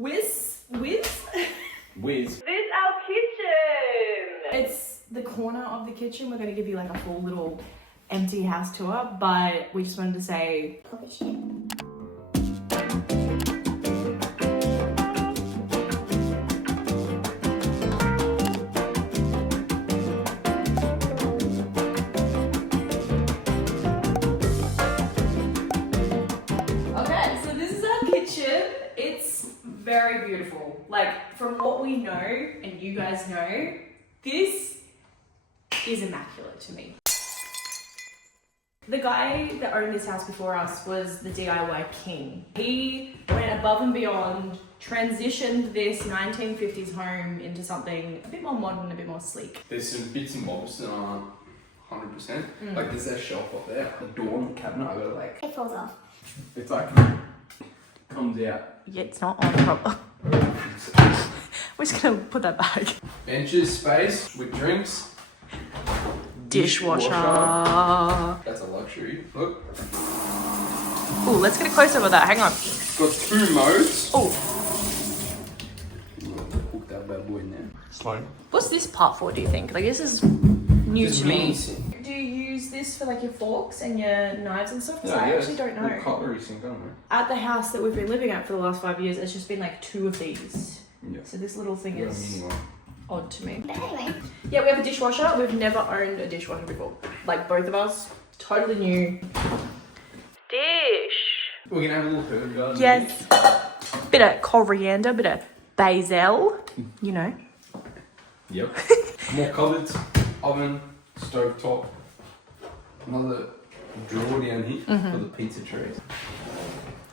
Whiz. This our kitchen. It's the corner of the kitchen. We're going to give you like a full little empty house tour, but we just wanted to say holy shit. Okay, so this is our kitchen. It's very beautiful. Like, from what we know and you guys know, this is immaculate to me. The guy that owned this house before us was the DIY king. He went above and beyond, transitioned this 1950s home into something a bit more modern, a bit more sleek. There's some bits and bobs that aren't 100%. Like there's that shelf up there, the door on the cabinet. I gotta like. It falls off. It's like comes out. Yeah, it's not on proper. We're just gonna put that back. Benches, space with drinks. Dishwasher. That's a luxury. Look. Ooh, let's get a close up of that. Hang on. Got 2 modes. Oh, Hook that bad boy in there. Slow. what's this part for, do you think? Like, this is new Just to me. amazing. Do you use this for like your forks and your knives and stuff? Because I yes. actually don't know. Little cutlery sink, don't we? At the house that we've been living at for the last 5 years, it's just been like 2 of these. Yeah. So this little thing Got a is mini one. odd to me. But anyway, Yeah, we have a dishwasher. We've never owned a dishwasher before. Like, both of us, totally new. Dish. We're gonna have a little herb garden. Yes. Bit of coriander, bit of basil, you know. Yep. More cupboards, oven, stove top. Another drawer down here for the pizza trays.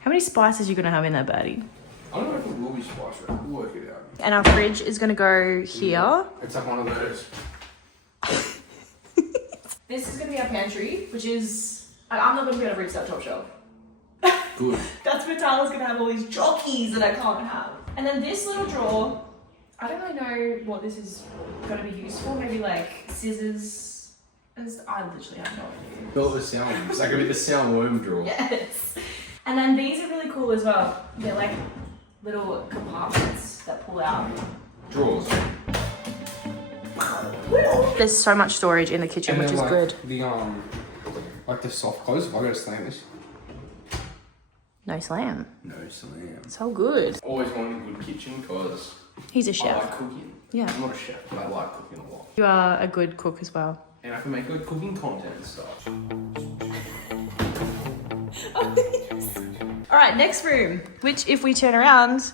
How many spices are you going to have in that baddie? I don't know if it will be spice, right? We'll work it out. And our fridge is going to go here. It's like one of those. This is going to be our pantry, which is... I'm not going to be able to reach that top shelf. Good. That's where Tyler's going to have all these jockeys that I can't have. And then this little drawer, I don't really know what this is going to be used for. Maybe like scissors. I literally have no idea. Built the sound. It's like a bit the sound worm drawer. Yes. And then these are really cool as well. They're like little compartments that pull out. Drawers. There's so much storage in the kitchen, which is like, good. The like the soft clothes. If I gotta slam this. No slam. No slam. So good. Always wanted a good kitchen because He's a I chef. like cooking. Yeah. I'm not a chef, but I like cooking a lot. You are a good cook as well. And I can make good cooking content and stuff. All right, next room, which if we turn around,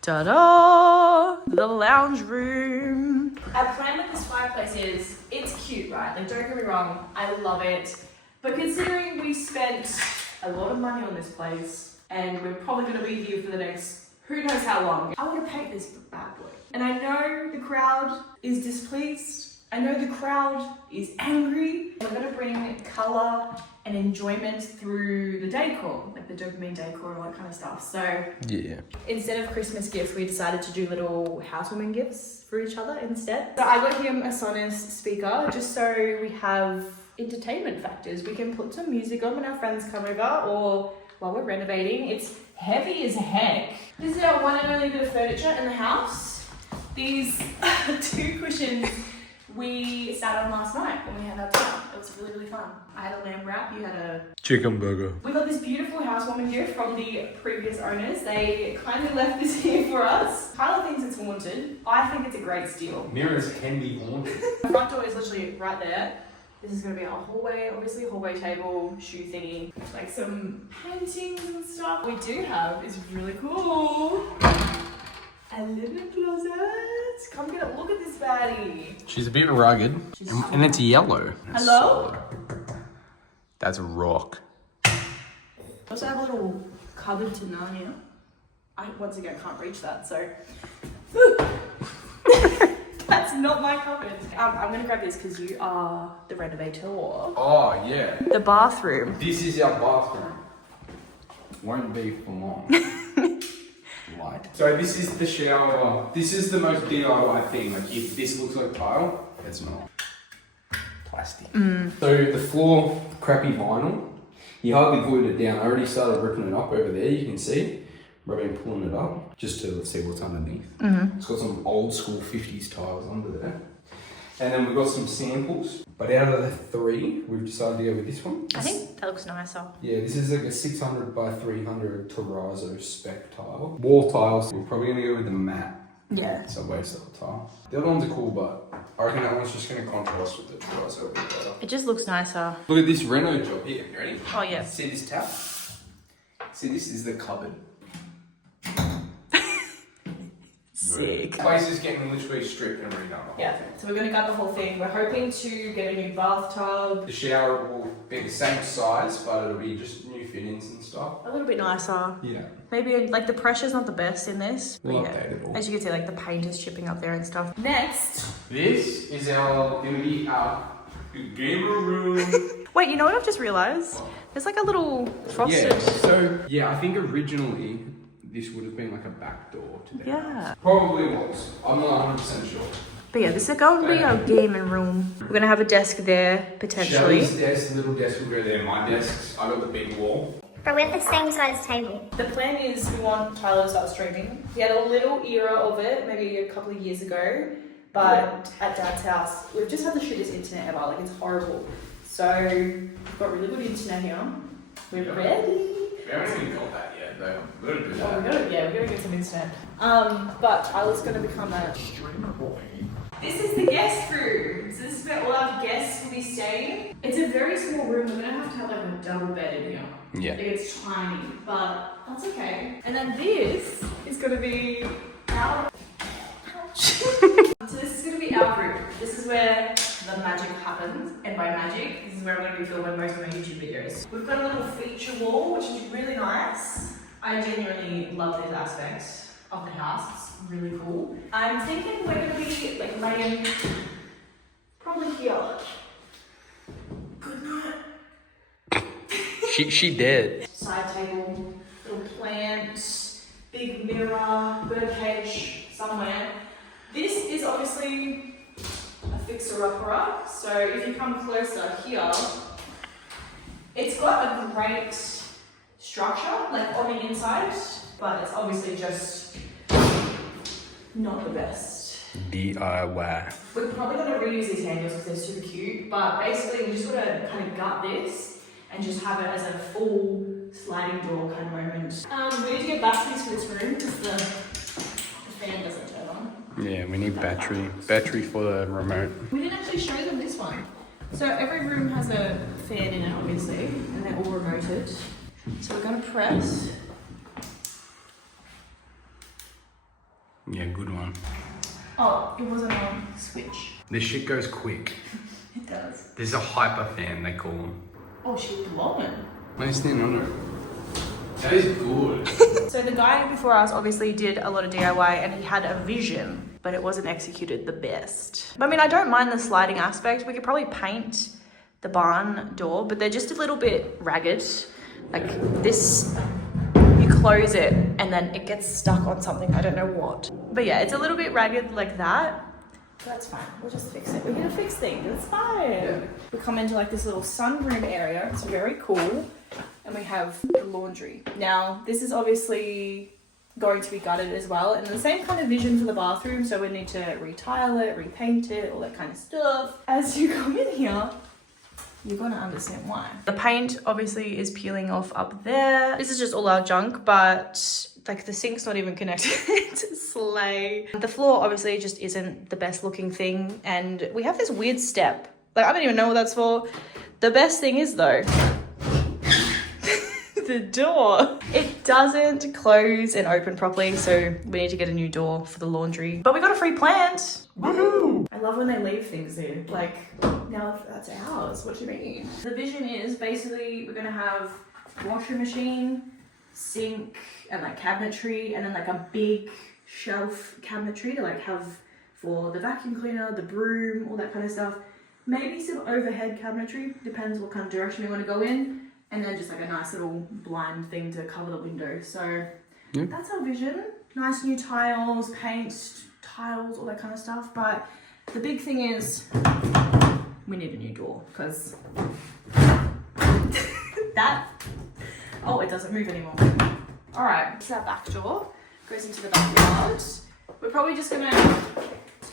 ta-da, the lounge room. Our plan with this fireplace is, it's cute, right? Like, don't get me wrong, I love it. But considering we spent a lot of money on this place, and we're probably gonna be here for the next, who knows how long, I wanna paint this bad boy. And I know the crowd is displeased. I know the crowd is angry. We're gonna bring color and enjoyment through the decor, like the dopamine decor and all that kind of stuff. So Yeah. instead of Christmas gifts, we decided to do little housewarming gifts for each other instead. So I got him a Sonos speaker just so we have entertainment factors. We can put some music on when our friends come over or while we're renovating. It's heavy as heck. This is our one and only bit of furniture in the house. These 2 cushions we sat on last night when we had our dinner. It was really, really fun. I had a lamb wrap, you had a Chicken burger. We got this beautiful housewarming gift from the previous owners. They kindly left this here for us. Tyler thinks it's haunted. I think it's a great steal. Mirrors can be haunted. The front door is literally right there. This is going to be our hallway, obviously hallway table, shoe thingy, like some paintings and stuff. We do have is really cool. A little closet. Come get a look at this baddie. She's a bit rugged, and it's yellow. It's Hello? solid. That's a rock. I also have a little cupboard to Narnia. I, once again, can't reach that, so... That's not my cupboard. I'm going to grab this because you are the renovator. Oh, yeah. The bathroom. This is our bathroom. Won't be for long. Light. So this is the shower. This is the most DIY thing. Like if this looks like tile, it's not. Plastic. So the floor, crappy vinyl. You hardly glued it down. I already started ripping it up over there. You can see. I've been pulling it up. just to see what's underneath. Mm-hmm. It's got some old school 50s tiles under there. And then we've got some samples. But out of the three, we've decided to go with this one. I think that looks nicer. Yeah, this is like a 600 by 300 terrazzo spec tile. Wall tiles, we're probably gonna go with the matte. Yeah. Subway style tile. The other ones are cool, but I reckon that one's just gonna contrast with the terrazzo a bit better. It just looks nicer. Look at this Reno job here. You ready? Oh yeah. See this tap? See, this is the cupboard. Sick. Place is getting literally stripped and redone. The whole Yeah. thing. So we're gonna gut the whole thing. We're hoping to get a new bathtub. The shower will be the same size, but it'll be just new fittings and stuff. A little bit nicer. Yeah. Maybe like the pressure's not the best in this. But We'll yeah. update it all. As you can see, like the paint is chipping up there and stuff. Next. This is gonna be our gamer room. Wait, you know what I've just realised? There's like a little frosted. Yeah, so I think originally this would have been like a back door to the Yeah. house. Probably was. I'm not 100% sure. But yeah, this is going to be our gaming room. We're going to have a desk there, potentially. Shelly's desk, little desk will go there. My desk, I got the big wall. But we're the same size table. The plan is we want Tyler to start streaming. He had a little era of it, maybe a couple of years ago. But at Dad's house, we've just had the shittest internet ever. Like, it's horrible. So, we've got really good internet here. We're ready. We haven't even got that yet, though. We're gonna do that. Oh, we gotta get some internet. But Tyler's gonna become a streamer boy. This is the guest room. So this is where all our guests will be staying. It's a very small room. We're gonna have to have like a double bed in here. Yeah. Like it's tiny, but that's okay. And then this is gonna be our So this is gonna be our room. This is where the magic happens, and by magic, this is where I'm going to be filming most of my YouTube videos. We've got a little feature wall, which is really nice. I genuinely love this aspect of the house. It's really cool. I'm thinking we're going to be like laying probably here. Good night. She did. Side table, little plant, big mirror, birdcage somewhere. This is obviously a fixer-upper, so if you come closer here, it's got a great structure, like on the inside, but it's obviously just not the best. DIY. We're probably going to reuse these handles because they're super cute, but basically we just got to kind of gut this and just have it as a full sliding door kind of moment. We need to get batteries for this room because the fan doesn't turn on. Yeah, we need battery for the remote. We didn't actually show them this one. So every room has a fan in it, obviously, and they're all remoted. So we're going to press. Yeah, good one. Oh, it wasn't on switch. This shit goes quick. It does. There's a hyper fan, they call them. Oh, she's blowing. No, stand under it. That is good. So the guy before us obviously did a lot of DIY and he had a vision, but it wasn't executed the best. I mean, I don't mind the sliding aspect. We could probably paint the barn door, but they're just a little bit ragged. Like this, you close it and then it gets stuck on something, I don't know what. But yeah, it's a little bit ragged like that. That's fine, we'll just fix it. We're gonna fix things, it's fine. Yeah. We come into like this little sunroom area, it's very cool. And we have the laundry. Now, this is obviously going to be gutted as well, and the same kind of vision for the bathroom, so we need to retile it, repaint it, all that kind of stuff. As you come in here, you're gonna understand why. The paint obviously is peeling off up there. This is just all our junk, but like the sink's not even connected to Slay. The floor obviously just isn't the best looking thing, and we have this weird step. Like, I don't even know what that's for. The best thing is though, the door. It doesn't close and open properly, so we need to get a new door for the laundry. But we got a free plant. Woohoo! I love when they leave things there. Like, now that's ours. What do you mean? The vision is basically we're gonna have washer machine, sink, and like cabinetry, and then like a big shelf cabinetry to like have for the vacuum cleaner, the broom, all that kind of stuff. Maybe some overhead cabinetry, depends what kind of direction you want to go in. And then just like a nice little blind thing to cover the window. So that's our vision. Nice new tiles, paint, tiles, all that kind of stuff. But the big thing is we need a new door because that, oh, it doesn't move anymore. All right, it's our back door. goes into the backyard. We're probably just gonna...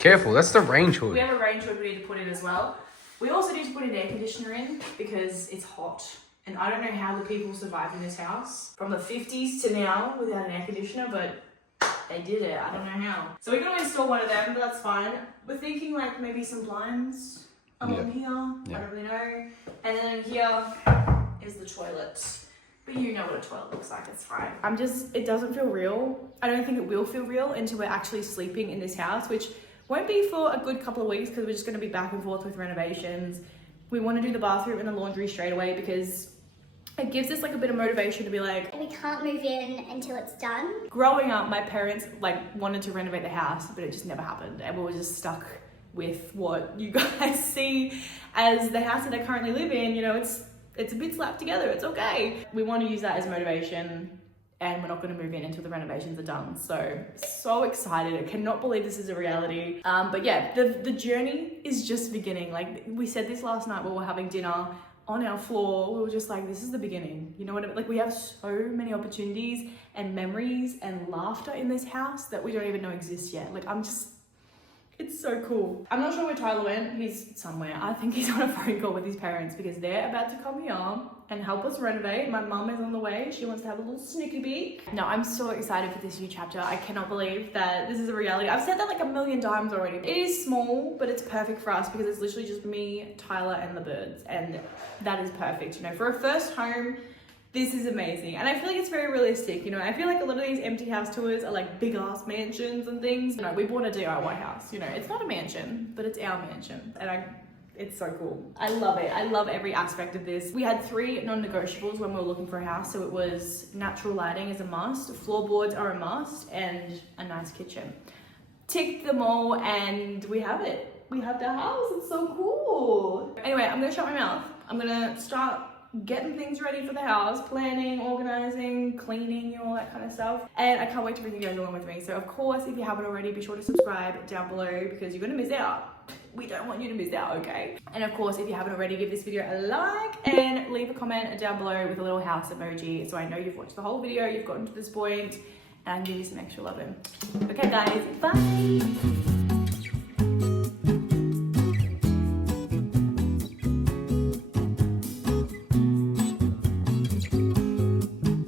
Careful, that's the range hood. We have a range hood we need to put in as well. We also need to put an air conditioner in because it's hot. And I don't know how the people survived in this house from the 50s to now without an air conditioner, but they did it. I don't know how. So we're gonna install one of them, but that's fine. We're thinking like maybe some blinds along here. I don't really know. And then here is the toilet. But you know what a toilet looks like, it's fine. It doesn't feel real. I don't think it will feel real until we're actually sleeping in this house, which won't be for a good couple of weeks because we're just gonna be back and forth with renovations. We wanna do the bathroom and the laundry straight away because it gives us like a bit of motivation to be like, We can't move in until it's done. growing up, my parents like wanted to renovate the house, but it just never happened. And we were just stuck with what you guys see as the house that I currently live in. You know, it's a bit slapped together, it's okay. We want to use that as motivation and we're not going to move in until the renovations are done. So excited. I cannot believe this is a reality. But yeah, the journey is just beginning. Like we said this last night when we were having dinner on our floor, we were just like, this is the beginning. You know what I mean? Like we have so many opportunities and memories and laughter in this house that we don't even know exist yet. Like it's so cool. I'm not sure where Tyler went. He's somewhere. I think he's on a phone call with his parents because they're about to come here and help us renovate. My mum is on the way. She wants to have a little sneaky peek. No, I'm so excited for this new chapter. I cannot believe that this is a reality. I've said that like a million times already. It is small, but it's perfect for us because it's literally just me, Tyler, and the birds. And that is perfect. You know, for a first home, this is amazing. And I feel like it's very realistic, you know. I feel like a lot of these empty house tours are like big ass mansions and things. You know, we bought a DIY house, you know. It's not a mansion, but it's our mansion. And it's so cool. I love it. I love every aspect of this. We had 3 non-negotiables when we were looking for a house. So it was natural lighting is a must, floorboards are a must, and a nice kitchen. Ticked them all and we have it. We have the house. It's so cool. Anyway, I'm gonna shut my mouth. I'm gonna start getting things ready for the house, planning, organizing, cleaning, all that kind of stuff. And I can't wait to bring you guys along with me. So of course, if you haven't already, be sure to subscribe down below because you're gonna miss out. We don't want you to miss out, okay? And of course, if you haven't already, give this video a like and leave a comment down below with a little house emoji so I know you've watched the whole video, you've gotten to this point, and I can give you some extra loving. Okay guys,